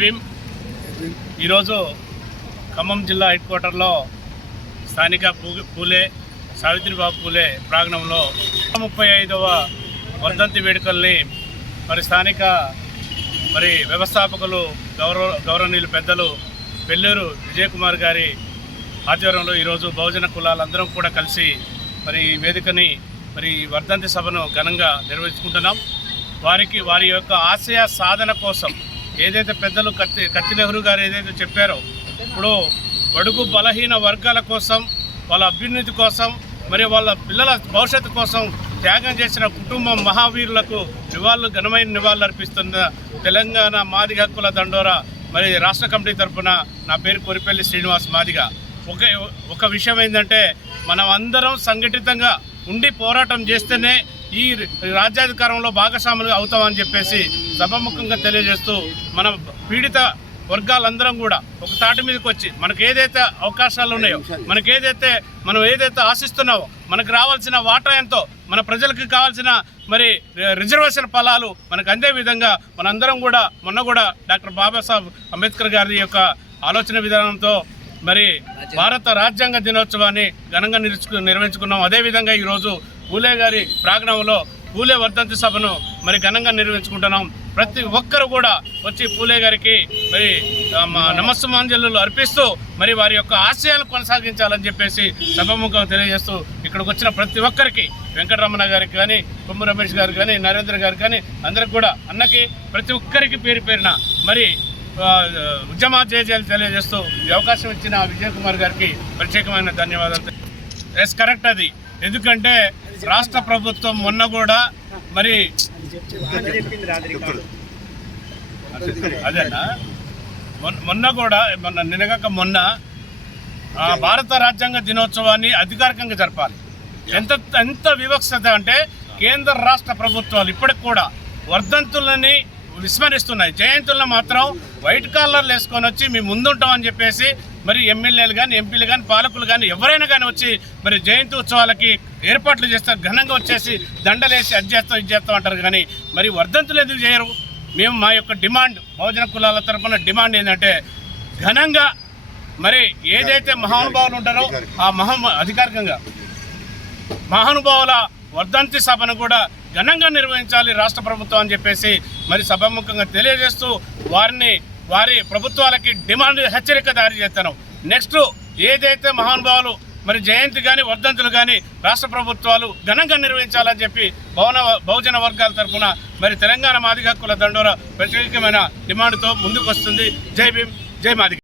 భీమ్. ఈరోజు ఖమ్మం జిల్లా హెడ్ క్వార్టర్లో స్థానిక పూలే సావిత్రిబాబు పూలే ప్రాంగణంలో 35వ వర్ధంతి వేడుకల్ని స్థానిక వ్యవస్థాపకులు గౌరవనీయులు పెద్దలు పెళ్ళూరు విజయ్ కుమార్ గారి ఆధ్వర్యంలో ఈరోజు బహుజన కులాలందరం కూడా కలిసి ఈ వేదికని వర్ధంతి సభను ఘనంగా నిర్వహించుకుంటున్నాం. వారి యొక్క ఆశయ సాధన కోసం ఏదైతే పెద్దలు కత్తి నెహ్రూ గారు ఏదైతే చెప్పారో, ఇప్పుడు బడుగు బలహీన వర్గాల కోసం, వాళ్ళ అభ్యున్నతి కోసం, వాళ్ళ పిల్లల భవిష్యత్తు కోసం త్యాగం చేసిన కుటుంబం మహావీరులకు ఘనమైన నివాళులు అర్పిస్తున్న తెలంగాణ మాదిగ హక్కుల దండోరా రాష్ట్ర కమిటీ తరఫున నా పేరు కొరిపల్లి శ్రీనివాస్ మాదిగ. ఒక విషయం ఏంటంటే, మనం అందరం సంఘటితంగా ఉండి పోరాటం చేస్తేనే ఈ రాజ్యాధికారంలో భాగస్వాములు అవుతామని చెప్పేసి సభాముఖంగా తెలియజేస్తూ, మన పీడిత వర్గాలందరం కూడా ఒక తాటి మీదకి వచ్చి మనకు ఏదైతే అవకాశాలు ఉన్నాయో, మనం ఏదైతే ఆశిస్తున్నామో, మనకు రావాల్సిన వాటా ఎంతో, మన ప్రజలకు కావాల్సిన రిజర్వేషన్ ఫలాలు మనకు అందే విధంగా మనందరం కూడా మొన్న కూడా డాక్టర్ బాబాసాహెబ్ అంబేద్కర్ గారి యొక్క ఆలోచన విధానంతో భారత రాజ్యాంగ దినోత్సవాన్ని ఘనంగా నిర్వహించుకున్నాం. అదేవిధంగా ఈరోజు పూలే గారి ప్రాంగణంలో పూలే వర్ధంతి సభను ఘనంగా నిర్వహించుకుంటున్నాం. ప్రతి ఒక్కరు కూడా వచ్చి పూలే గారికి నమస్సుమాంజలు అర్పిస్తూ వారి యొక్క ఆశయాలు కొనసాగించాలని చెప్పేసి సభాముఖంగా తెలియజేస్తూ, ఇక్కడికి వచ్చిన ప్రతి ఒక్కరికి, వెంకటరమణ గారికి కానీ, కొమ్ము రమేష్ గారికి కానీ, నరేంద్ర గారికి కానీ, అందరికి కూడా అన్నకి ప్రతి ఒక్కరికి పేరు పేరున ఉద్యమ జయజయాలు తెలియజేస్తూ ఈ అవకాశం ఇచ్చిన విజయ్ కుమార్ గారికి ప్రత్యేకమైన ధన్యవాదాలు. ఎస్, కరెక్ట్ అది. ఎందుకంటే రాష్ట్ర ప్రభుత్వం మొన్న కూడా అదేనా మొన్న భారత రాజ్యాంగ దినోత్సవాన్ని అధికారికంగా జరపాలి. ఎంత వివక్షత అంటే, కేంద్ర రాష్ట్ర ప్రభుత్వాలు ఇప్పటికి కూడా వర్ధంతులని విస్మరిస్తున్నాయి. జయంతులను మాత్రం వైట్ కాలర్లు వేసుకొని వచ్చి మేము ముందుంటామని చెప్పేసి ఎమ్మెల్యేలు కానీ, ఎంపీలు కానీ, పాలకులు కానీ ఎవరైనా కానీ వచ్చి జయంతి ఉత్సవాలకి ఏర్పాట్లు చేస్తారు. ఘనంగా వచ్చేసి దండలేసి అది చేస్తాం ఇది చేస్తాం అంటారు. కానీ వర్ధంతులు ఎందుకు చేయరు? మేము మా యొక్క డిమాండ్, బహుజన కులాల తరఫున డిమాండ్ ఏంటంటే, ఘనంగా ఏదైతే మహానుభావులు ఉంటారో ఆ అధికారికంగా మహానుభావుల వర్ధంతి సభను కూడా ఘనంగా నిర్వహించాలి రాష్ట్ర ప్రభుత్వం అని చెప్పేసి సభాముఖంగా తెలియజేస్తూ, వారి ప్రభుత్వాలకి డిమాండ్ హెచ్చరిక దారి చేస్తాను. నెక్స్ట్ ఏదైతే మహానుభావులు జయంతి కానీ, వర్ధంతులు కానీ రాష్ట్ర ప్రభుత్వాలు ఘనంగా నిర్వహించాలని చెప్పి బహుజన వర్గాల తరఫున తెలంగాణ మాదిగ హక్కుల దండోరా ప్రత్యేకమైన డిమాండ్తో ముందుకు వస్తుంది. జై భీమ్, జై మాదిగ.